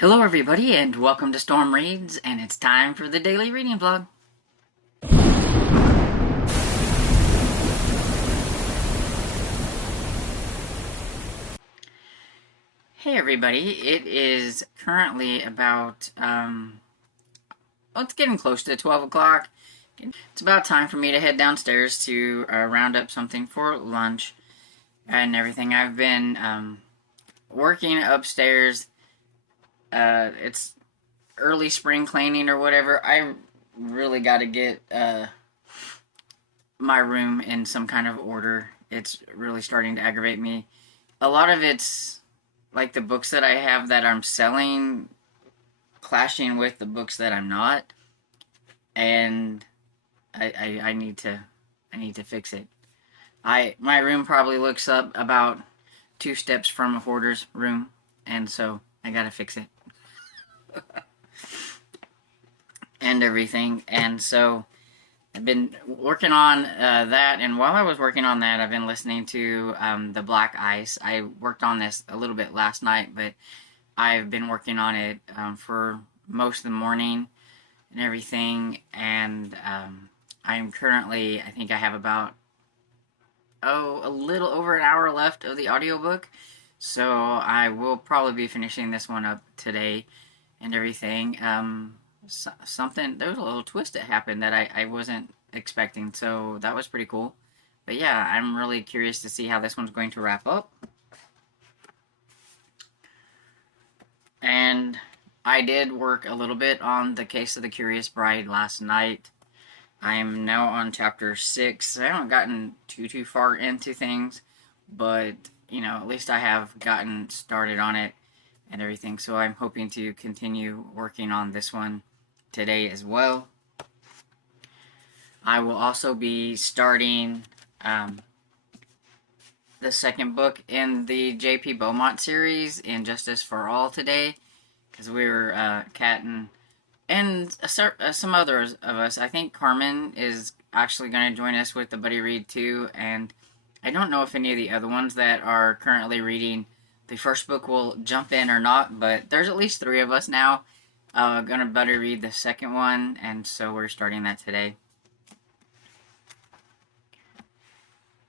Hello everybody and welcome to Storm Reads, and it's time for the daily reading vlog. Hey everybody, it is currently about, it's getting close to 12 o'clock. It's about time for me to head downstairs to round up something for lunch and everything. I've been working upstairs. It's early spring cleaning or whatever. I really got to get my room in some kind of order. It's really starting to aggravate me. A lot of it's like the books that I have that I'm selling clashing with the books that I'm not, and I need to fix it. My room probably looks up about 2 steps from a hoarder's room, and so I gotta fix it. And everything, and so I've been working on that, and while I was working on that, I've been listening to The Black Ice. I worked on this a little bit last night, but I've been working on it for most of the morning and everything, and I'm currently, I think I have about, a little over an hour left of the audiobook, so I will probably be finishing this one up today and everything. There was a little twist that happened that I wasn't expecting, so that was pretty cool. But yeah, I'm really curious to see how this one's going to wrap up. And I did work a little bit on The Case of the Curious Bride last night. I'm now on chapter 6. I haven't gotten too far into things, but, at least I have gotten started on it and everything, so I'm hoping to continue working on this one today as well. I will also be starting the second book in the J.P. Beaumont series, Injustice for All, today, because we were, Kat and some others of us. I think Carmen is actually going to join us with the Buddy Read too, and I don't know if any of the other ones that are currently reading the first book will jump in or not, but there's at least 3 of us now gonna buddy read the second one, and so we're starting that today.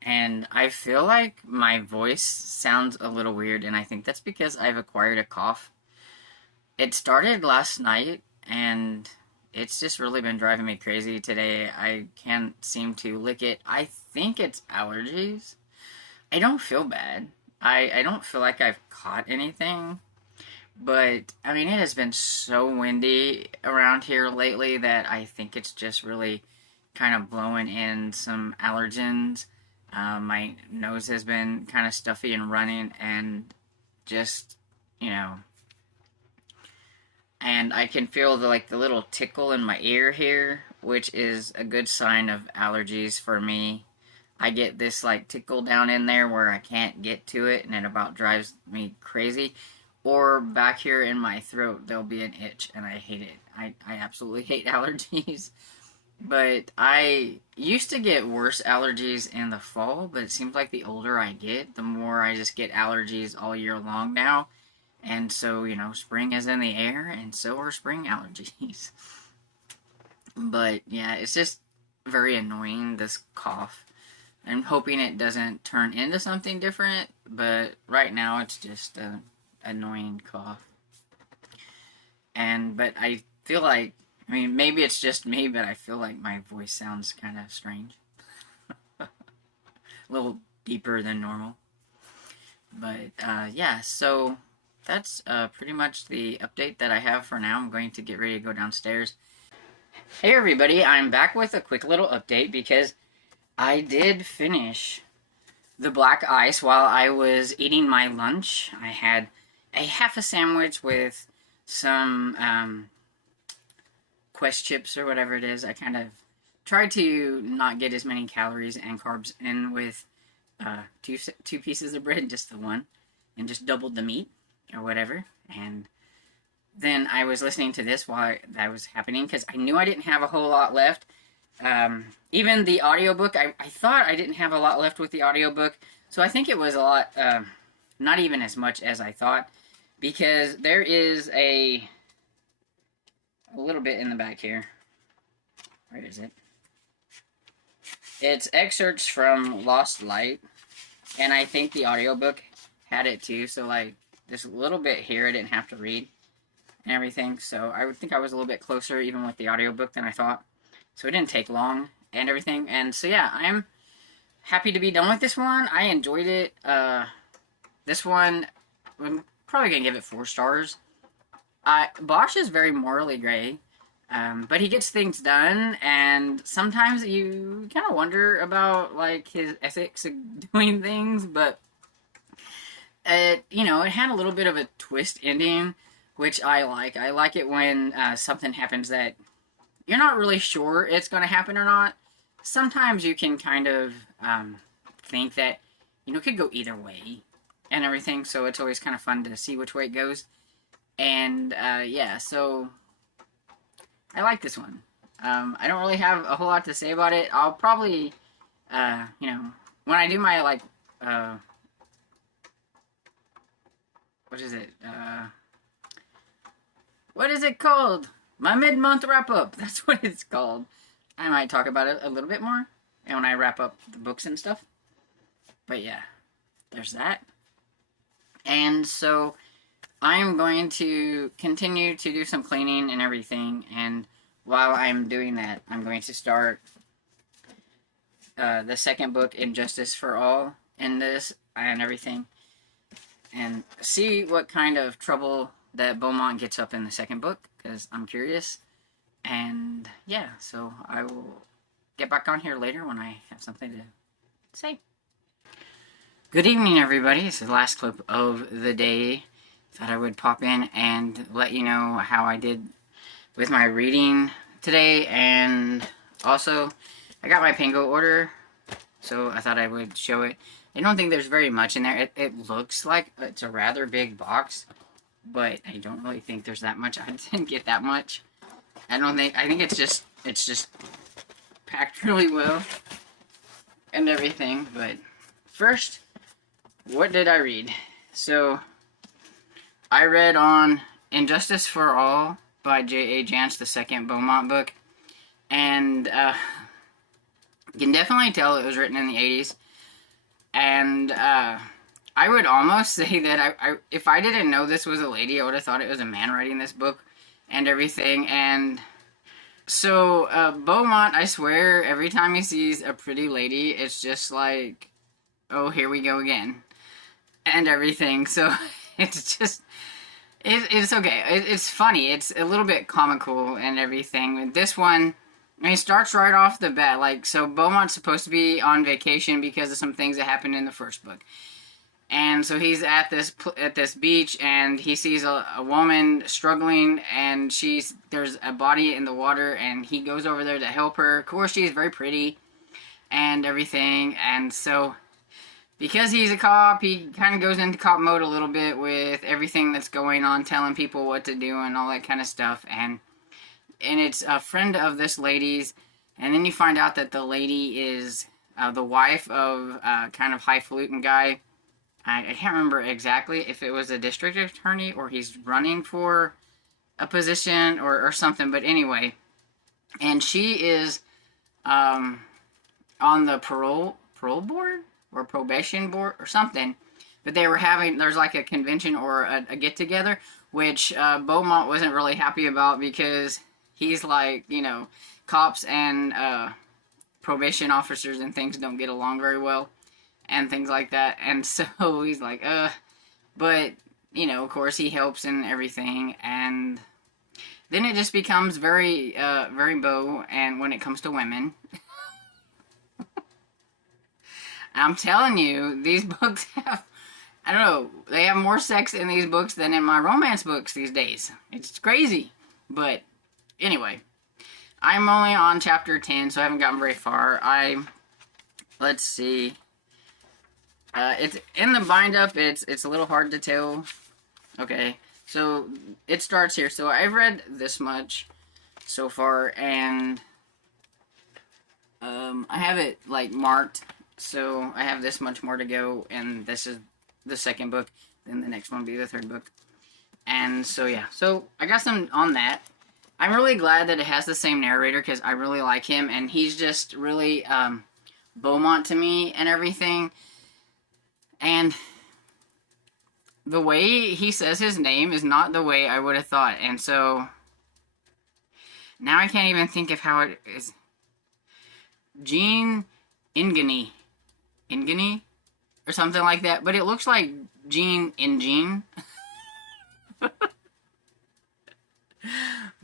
And I feel like my voice sounds a little weird, and I think that's because I've acquired a cough. It started last night, and it's just really been driving me crazy today. I can't seem to lick it. I think it's allergies. I don't feel bad. I don't feel like I've caught anything. But, I mean, it has been so windy around here lately that I think it's just really kind of blowing in some allergens. My nose has been kind of stuffy and running, and just, and I can feel the little tickle in my ear here, which is a good sign of allergies for me. I get this tickle down in there where I can't get to it, and it about drives me crazy. Or back here in my throat, there'll be an itch, and I hate it. I absolutely hate allergies. But I used to get worse allergies in the fall, but it seems like the older I get, the more I just get allergies all year long now. And so, spring is in the air, and so are spring allergies. But, yeah, it's just very annoying, this cough. I'm hoping it doesn't turn into something different, but right now it's just a annoying cough. But I feel like, maybe it's just me, but I feel like my voice sounds kind of strange. A little deeper than normal. But, yeah, so that's pretty much the update that I have for now. I'm going to get ready to go downstairs. Hey everybody, I'm back with a quick little update because I did finish The Black Ice while I was eating my lunch. I had a half a sandwich with some Quest chips or whatever it is. I kind of tried to not get as many calories and carbs in with two pieces of bread, just the one, and just doubled the meat or whatever. And then I was listening to this while that was happening because I knew I didn't have a whole lot left. Even the audiobook, I thought I didn't have a lot left with the audiobook, so I think it was a lot, not even as much as I thought. because there is a little bit in the back here. Where is it? It's excerpts from Lost Light, and I think the audiobook had it too, so like this little bit here I didn't have to read and everything, so I would think I was a little bit closer even with the audiobook than I thought. So it didn't take long and everything, and so yeah, I'm happy to be done with this one. I enjoyed it. This one, I'm probably gonna give it 4 stars. Bosch is very morally gray, but he gets things done, and sometimes you kind of wonder about like his ethics of doing things. But it had a little bit of a twist ending, which I like. I like it when something happens that you're not really sure it's going to happen or not. Sometimes you can kind of think that it could go either way and everything, so it's always kind of fun to see which way it goes. And yeah, so I like this one. I don't really have a whole lot to say about it. I'll probably, when I do my, like, what is it? What is it called? My mid-month wrap-up. That's what it's called. I might talk about it a little bit more, and when I wrap up the books and stuff. But yeah, there's that. And so I'm going to continue to do some cleaning and everything, and while I'm doing that, I'm going to start the second book, Injustice for All, in this and everything, and see what kind of trouble that Beaumont gets up in the second book, because I'm curious. And yeah, so I will get back on here later when I have something to say. Good evening, everybody. This is the last clip of the day. Thought I would pop in and let you know how I did with my reading today, and also I got my Pango order, so I thought I would show it. I don't think there's very much in there. It looks like it's a rather big box, but I don't really think there's that much. I didn't get that much. I think it's just packed really well and everything. But first, what did I read? So I read on Injustice for All by J.A. Jance, the second Beaumont book, and you can definitely tell it was written in the 80s, and I would almost say that if I didn't know this was a lady, I would have thought it was a man writing this book and everything. And so Beaumont, I swear, every time he sees a pretty lady, it's just like, oh, here we go again and everything. So it's just, it's okay. It's funny. It's a little bit comical and everything. This one, it starts right off the bat. Like, so Beaumont's supposed to be on vacation because of some things that happened in the first book. And so he's at this beach, and he sees a woman struggling, and there's a body in the water, and he goes over there to help her. Of course, she's very pretty and everything, and so because he's a cop, he kind of goes into cop mode a little bit with everything that's going on, telling people what to do and all that kind of stuff. And it's a friend of this lady's, and then you find out that the lady is the wife of a kind of highfalutin guy. I can't remember exactly if it was a district attorney or he's running for a position or something, but anyway. And she is on the parole board or probation board or something. But there's like a convention or a get-together, which Beaumont wasn't really happy about because he's like, cops and probation officers and things don't get along very well. And things like that, and so he's like, but, of course he helps and everything, and then it just becomes very, very Beau, and when it comes to women, I'm telling you, these books have, I don't know, they have more sex in these books than in my romance books these days. It's crazy, but anyway, I'm only on chapter 10, so I haven't gotten very far. Let's see. It's in the bind-up, it's a little hard to tell. Okay, so it starts here. So I've read this much so far, and I have it, like, marked. So I have this much more to go, and this is the second book. Then the next one will be the third book. And so, yeah. So, I got some on that. I'm really glad that it has the same narrator because I really like him. And he's just really Beaumont to me and everything. And the way he says his name is not the way I would have thought. And so, now I can't even think of how it is. Gene Ingeny. Ingeny? Or something like that. But it looks like Gene in Gene.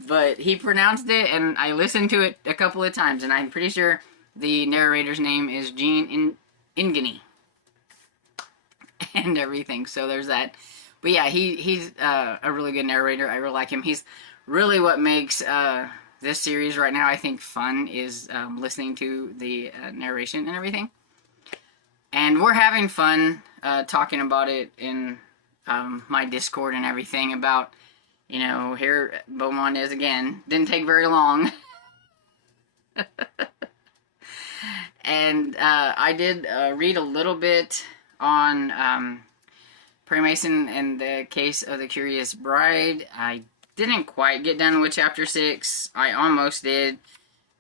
But he pronounced it, and I listened to it a couple of times, and I'm pretty sure the narrator's name is Gene Ingeny. And everything, so there's that. But yeah, he's a really good narrator. I really like him. He's really what makes this series right now, I think, fun, is listening to the narration and everything. And we're having fun talking about it in my Discord and everything about, you know, here Beaumont is again. Didn't take very long. And I did read a little bit on Perry Mason and the Case of the Curious Bride. I didn't quite get done with chapter 6. I almost did,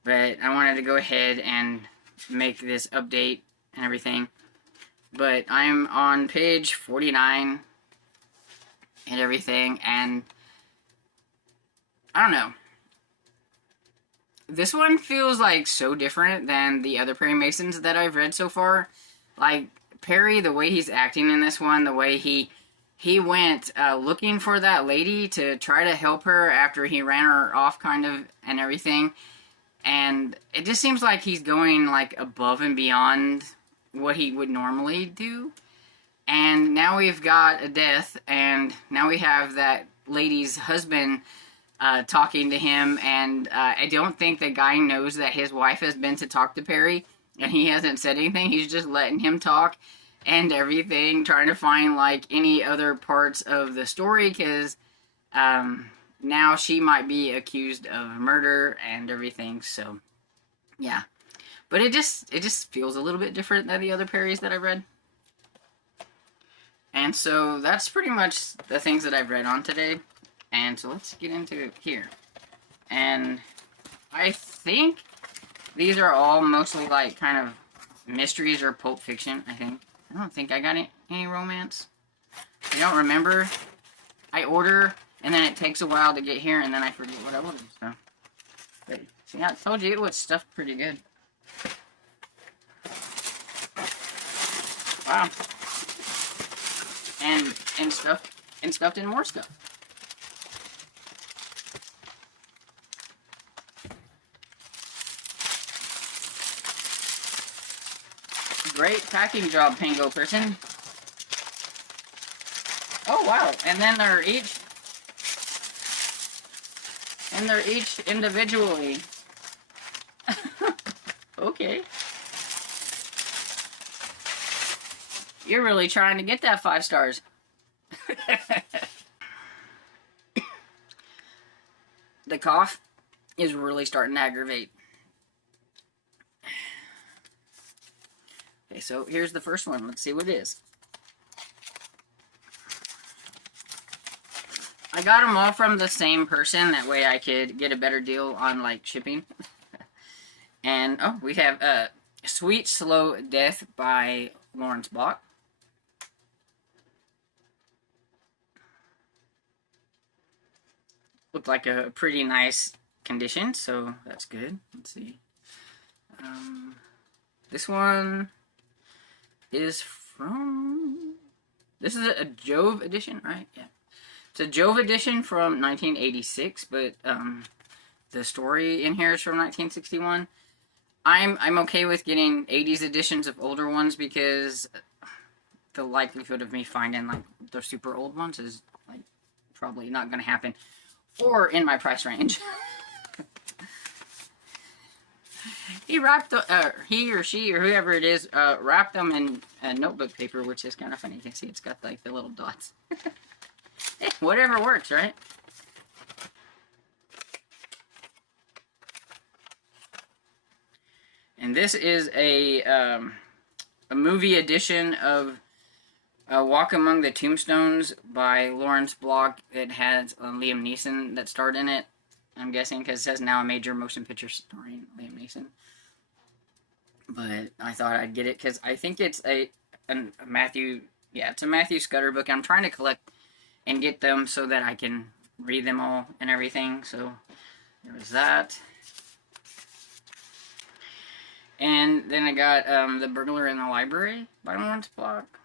but I wanted to go ahead and make this update and everything. But I'm on page 49 and everything, and I don't know. This one feels like so different than the other Perry Masons that I've read so far. Like, Perry, the way he's acting in this one, the way he went looking for that lady to try to help her after he ran her off kind of and everything. And it just seems like he's going like above and beyond what he would normally do. And now we've got a death, and now we have that lady's husband talking to him, and I don't think the guy knows that his wife has been to talk to Perry, and he hasn't said anything. He's just letting him talk and everything, trying to find like any other parts of the story, because now she might be accused of murder and everything. So yeah, but it just feels a little bit different than the other Perrys that I've read. And so that's pretty much the things that I've read on today. And so let's get into it here. And I think these are all mostly like kind of mysteries or pulp fiction, I think. I don't think I got any romance. I don't remember. I order, and then it takes a while to get here, and then I forget what I ordered. So, but, see, I told you it was stuffed pretty good. Wow. And stuffed in more stuff. Great packing job, Pango person. Oh wow! And then they're each individually. Okay. You're really trying to get that 5 stars. The cough is really starting to aggravate. Okay, so here's the first one. Let's see what it is. I got them all from the same person. That way I could get a better deal on, like, shipping. And, oh, we have Sweet Slow Death by Lawrence Bach. Looked like a pretty nice condition, so that's good. Let's see. This one is from... This is a Jove edition, right? Yeah. It's a Jove edition from 1986, but the story in here is from 1961. I'm okay with getting 80s editions of older ones because the likelihood of me finding like the super old ones is like probably not going to happen, or in my price range. He wrapped the, he or she or whoever it is wrapped them in notebook paper, which is kind of funny. You can see it's got like the little dots. Hey, whatever works, right? And this is a movie edition of Walk Among the Tombstones by Lawrence Block. It has Liam Neeson that starred in it. I'm guessing because it says now a major motion picture starring Liam Neeson. But I thought I'd get it because I think it's a Matthew. Yeah, it's a Matthew Scudder book. I'm trying to collect and get them so that I can read them all and everything. So there was that. And then I got The Burglar in the Library by Lawrence Block.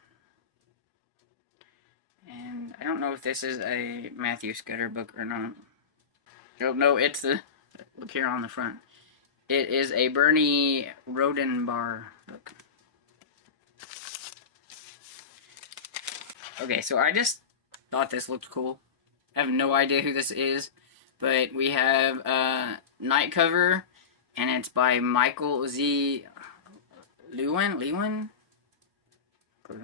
And I don't know if this is a Matthew Scudder book or not. Oh, no, it's the... Look here on the front. It is a Bernie Rodenbar book. Okay, so I just thought this looked cool. I have no idea who this is. But we have Night Cover, and it's by Michael Z. Lewin? But,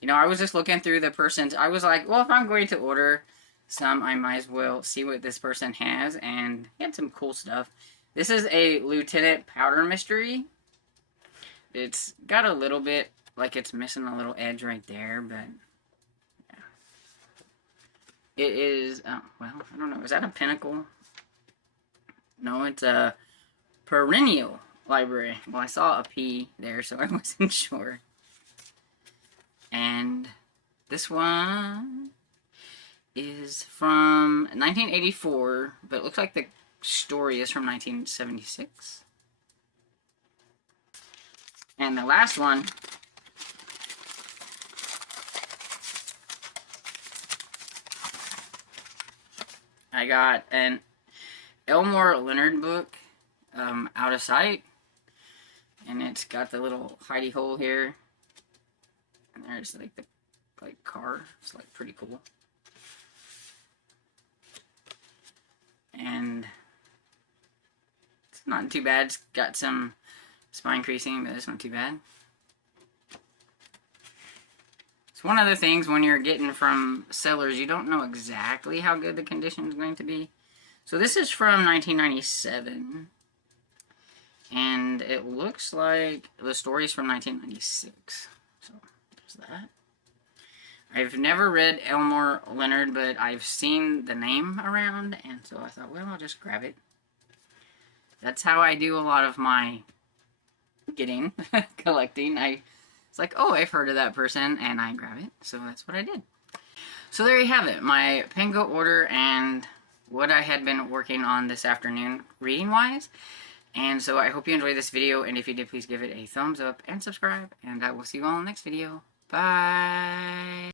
you know, I was just looking through the person's... I was like, well, if I'm going to order some, I might as well see what this person has, and he had some cool stuff. This is a Lieutenant Powder mystery. It's got a little bit, like it's missing a little edge right there, but... Yeah. It is, well, I don't know, is that a pinnacle? No, it's a Perennial Library. Well, I saw a P there, so I wasn't sure. And this one is from 1984, but it looks like the story is from 1976. And the last one I got an Elmore Leonard book, Out of Sight, and it's got the little hidey hole here. And there's like the car. It's like pretty cool. And it's not too bad. It's got some spine creasing, but it's not too bad. It's one of the things when you're getting from sellers, you don't know exactly how good the condition is going to be. So this is from 1997. And it looks like the story's from 1996. So there's that. I've never read Elmore Leonard, but I've seen the name around, and so I thought, well, I'll just grab it. That's how I do a lot of my getting, collecting. It's like, oh, I've heard of that person, and I grab it, so that's what I did. So there you have it, my Pengo order and what I had been working on this afternoon, reading-wise. And so I hope you enjoyed this video, and if you did, please give it a thumbs up and subscribe, and I will see you all in the next video. Bye!